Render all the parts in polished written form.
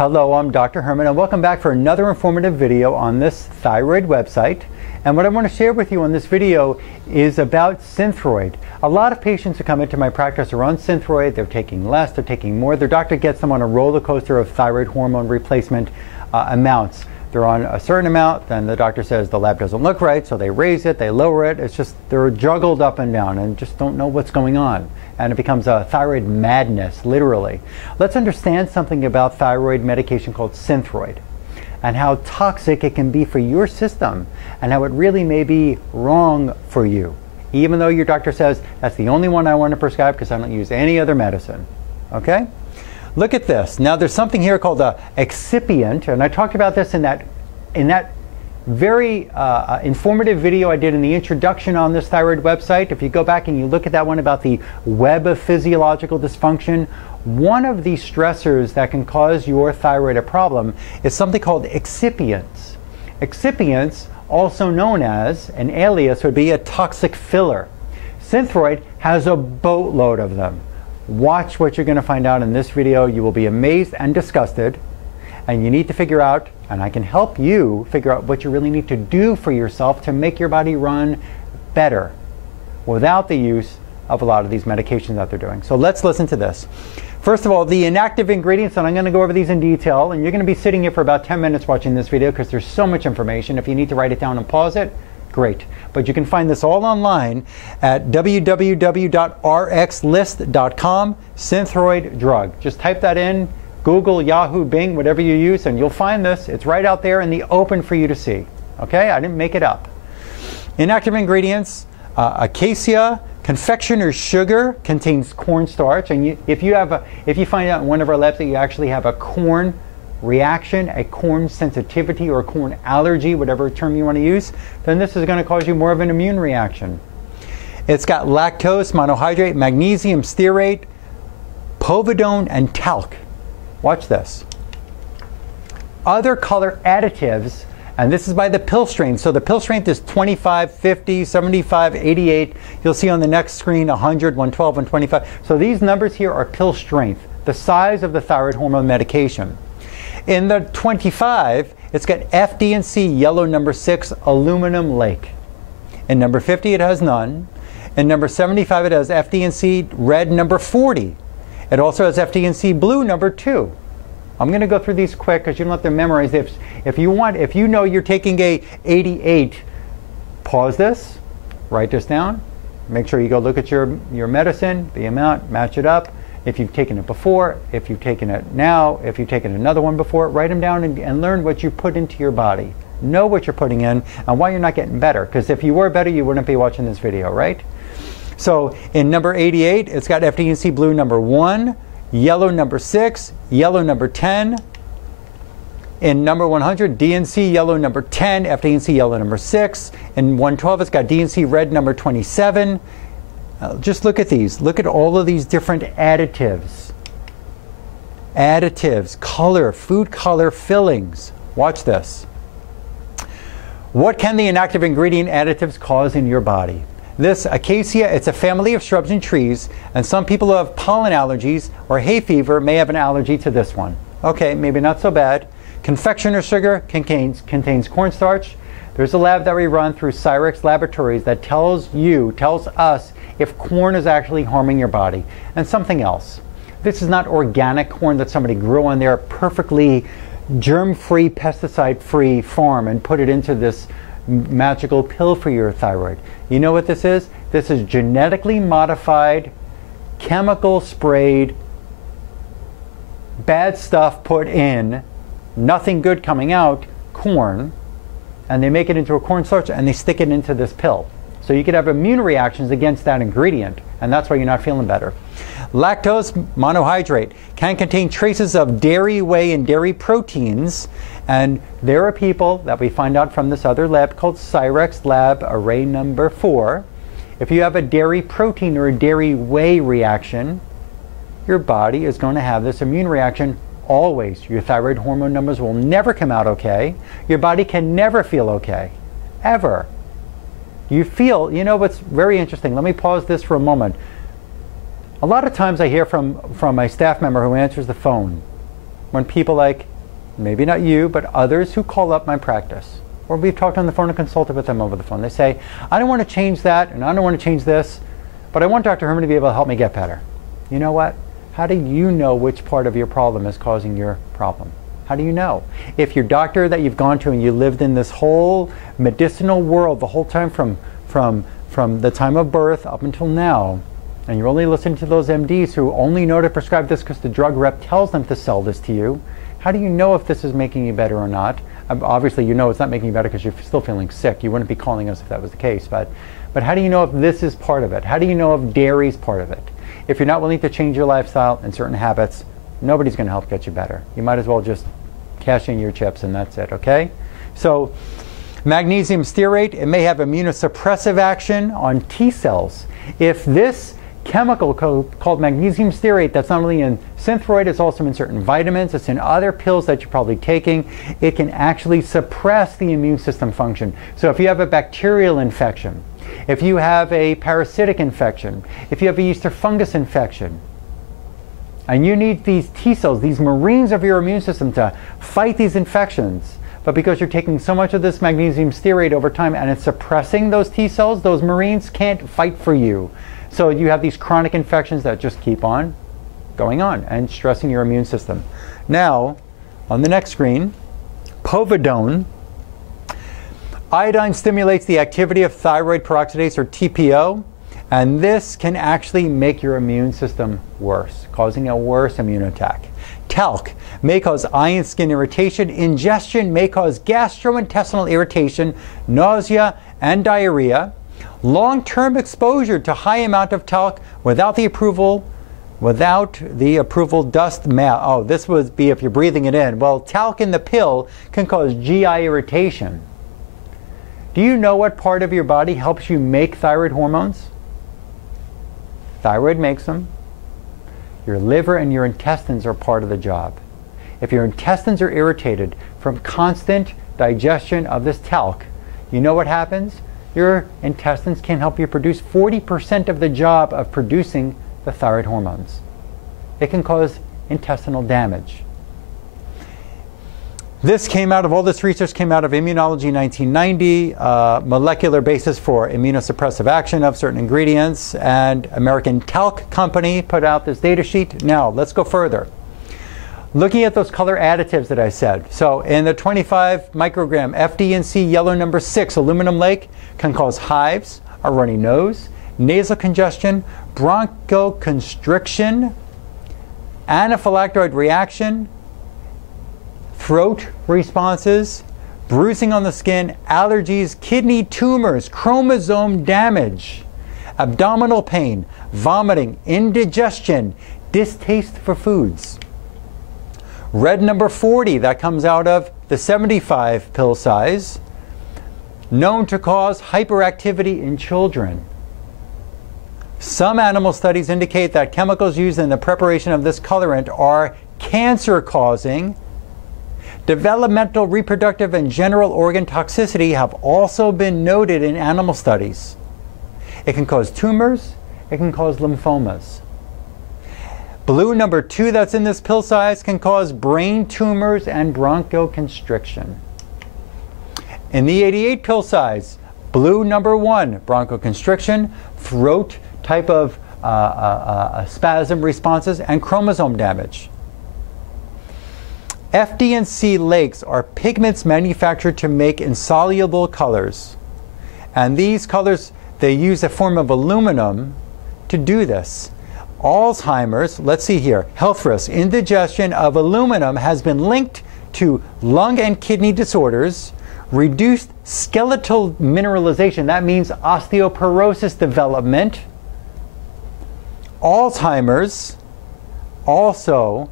Hello, I'm Dr. Herman, and welcome back for another informative video on this thyroid website. And what I want to share with you on this video is about Synthroid. A lot of patients who come into my practice are on Synthroid. They're taking less, they're taking more. Their doctor gets them on a roller coaster of thyroid hormone replacement amounts. They're on a certain amount, then the doctor says the lab doesn't look right, so they raise it, they lower it. It's just, they're juggled up and down and just don't know what's going on. And it becomes a thyroid madness, literally. Let's understand something about thyroid medication called Synthroid and how toxic it can be for your system and how it really may be wrong for you, even though your doctor says, that's the only one I want to prescribe because I don't use any other medicine. Okay? Look at this. Now there's something here called a excipient, and I talked about this in that very informative video I did in the introduction on this thyroid website. If you go back and you look at that one about the web of physiological dysfunction, one of the stressors that can cause your thyroid a problem is something called excipients. Excipients, also known as, an alias would be a toxic filler. Synthroid has a boatload of them. Watch what you're going to find out in this video. You will be amazed and disgusted, and you need to figure out, and I can help you figure out what you really need to do for yourself to make your body run better without the use of a lot of these medications that they're doing. So let's listen to this. First of all, the inactive ingredients, and I'm going to go over these in detail, and you're going to be sitting here for about 10 minutes watching this video because there's so much information. If you need to write it down and pause it, great. But you can find this all online at www.rxlist.com, Synthroid drug. Just type that in, Google, Yahoo, Bing, whatever you use, and you'll find this. It's right out there in the open for you to see. Okay? I didn't make it up. Inactive ingredients, acacia, confectioner's sugar contains cornstarch, and if you find out in one of our labs that you actually have a corn reaction, a corn sensitivity or a corn allergy, whatever term you want to use, then this is going to cause you more of an immune reaction. It's got lactose, monohydrate, magnesium stearate, povidone, and talc. Watch this. Other color additives, and this is by the pill strength. So the pill strength is 25, 50, 75, 88. You'll see on the next screen 100, 112, 125. So these numbers here are pill strength, the size of the thyroid hormone medication. In the 25, it's got FD&C yellow number 6 aluminum lake. In number 50, it has none. In number 75, it has FD&C red number 40. It also has FD&C blue number 2. I'm going to go through these quick because you don't have to memorize this. If you know you're taking a 88, pause this, write this down, make sure you go look at your medicine, the amount, match it up. If you've taken it before, if you've taken it now, if you've taken another one before, write them down and learn what you put into your body. Know what you're putting in and why you're not getting better. Because if you were better, you wouldn't be watching this video, right? So in number 88, it's got FD&C blue number 1, yellow number 6, yellow number 10. In number 100, D&C yellow number 10, FD&C yellow number 6. In 112, it's got D&C red number 27. Just look at these. Look at all of these different additives. Additives, color, food color, fillings. Watch this. What can the inactive ingredient additives cause in your body? This acacia, it's a family of shrubs and trees, and some people who have pollen allergies or hay fever may have an allergy to this one. Okay, maybe not so bad. Confectioner's sugar contains cornstarch. There's a lab that we run through Cyrex Laboratories that tells us if corn is actually harming your body. And something else. This is not organic corn that somebody grew on their perfectly germ-free, pesticide-free farm and put it into this magical pill for your thyroid. You know what this is? This is genetically modified, chemical sprayed, bad stuff put in, nothing good coming out, corn, and they make it into a cornstarch and they stick it into this pill. So you could have immune reactions against that ingredient, and that's why you're not feeling better. Lactose monohydrate can contain traces of dairy, whey, and dairy proteins, and there are people that we find out from this other lab called Cyrex Lab Array number 4. If you have a dairy protein or a dairy whey reaction, your body is going to have this immune reaction always. Your thyroid hormone numbers will never come out okay. Your body can never feel okay, ever. You know what's very interesting? Let me pause this for a moment. A lot of times I hear from my staff member who answers the phone, when people like, maybe not you, but others who call up my practice, or we've talked on the phone and consulted with them over the phone. They say, I don't want to change that, and I don't want to change this, but I want Dr. Herman to be able to help me get better. You know what? How do you know which part of your problem is causing your problem? How do you know? If your doctor that you've gone to and you lived in this whole medicinal world the whole time from the time of birth up until now, and you're only listening to those MDs who only know to prescribe this because the drug rep tells them to sell this to you, how do you know if this is making you better or not? Obviously you know it's not making you better because you're still feeling sick. You wouldn't be calling us if that was the case. But how do you know if this is part of it? How do you know if dairy is part of it? If you're not willing to change your lifestyle and certain habits, nobody's going to help get you better. You might as well just cash in your chips and that's it, okay? So magnesium stearate, it may have immunosuppressive action on T cells. If this chemical called magnesium stearate, that's not only in Synthroid, it's also in certain vitamins, it's in other pills that you're probably taking, it can actually suppress the immune system function. So if you have a bacterial infection, if you have a parasitic infection, if you have a yeast or fungus infection, and you need these T cells, these marines of your immune system to fight these infections, but because you're taking so much of this magnesium stearate over time and it's suppressing those T cells, those marines can't fight for you. So you have these chronic infections that just keep on going on and stressing your immune system. Now, on the next screen, povidone. Iodine stimulates the activity of thyroid peroxidase, or TPO, and this can actually make your immune system worse, causing a worse immune attack. Talc may cause eye and skin irritation. Ingestion may cause gastrointestinal irritation, nausea, and diarrhea. Long-term exposure to high amount of talc without the approval dust oh, this would be if you're breathing it in. Well, talc in the pill can cause GI irritation. Do you know what part of your body helps you make thyroid hormones? Thyroid makes them. Your liver and your intestines are part of the job. If your intestines are irritated from constant digestion of this talc, you know what happens? Your intestines can help you produce 40% of the job of producing the thyroid hormones. It can cause intestinal damage. This research came out of Immunology 1990, molecular basis for immunosuppressive action of certain ingredients, and American Talc Company put out this data sheet. Now, let's go further. Looking at those color additives that I said. So in the 25 microgram FD&C yellow number 6 aluminum lake can cause hives, a runny nose, nasal congestion, bronchoconstriction, anaphylactoid reaction, throat responses, bruising on the skin, allergies, kidney tumors, chromosome damage, abdominal pain, vomiting, indigestion, distaste for foods. Red number 40, that comes out of the 75 pill size, known to cause hyperactivity in children. Some animal studies indicate that chemicals used in the preparation of this colorant are cancer-causing. Developmental, reproductive, and general organ toxicity have also been noted in animal studies. It can cause tumors, it can cause lymphomas. Blue number 2 that's in this pill size can cause brain tumors and bronchoconstriction. In the 88 pill size, blue number 1, bronchoconstriction, throat type of spasm responses, and chromosome damage. FD&C lakes are pigments manufactured to make insoluble colors. And these colors, they use a form of aluminum to do this. Alzheimer's, let's see here, health risks. Indigestion of aluminum has been linked to lung and kidney disorders, reduced skeletal mineralization, that means osteoporosis development. Alzheimer's also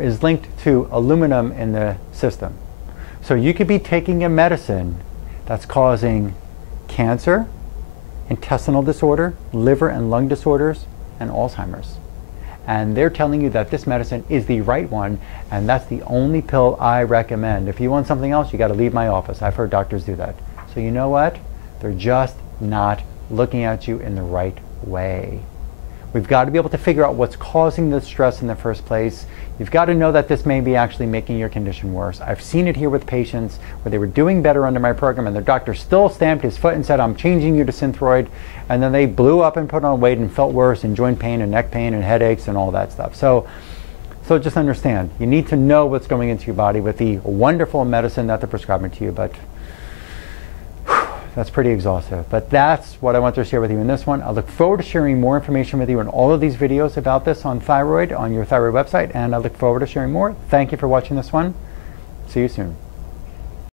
is linked to aluminum in the system. So you could be taking a medicine that's causing cancer, intestinal disorder, liver and lung disorders, and Alzheimer's. And they're telling you that this medicine is the right one, and that's the only pill I recommend. If you want something else, you got to leave my office. I've heard doctors do that. So you know what? They're just not looking at you in the right way. We've got to be able to figure out what's causing the stress in the first place. You've got to know that this may be actually making your condition worse. I've seen it here with patients where they were doing better under my program and their doctor still stamped his foot and said, I'm changing you to Synthroid, and then they blew up and put on weight and felt worse and joint pain and neck pain and headaches and all that stuff. So just understand, you need to know what's going into your body with the wonderful medicine that they're prescribing to you, but that's pretty exhaustive. But that's what I want to share with you in this one. I look forward to sharing more information with you in all of these videos about this on thyroid, on your thyroid website, and I look forward to sharing more. Thank you for watching this one. See you soon.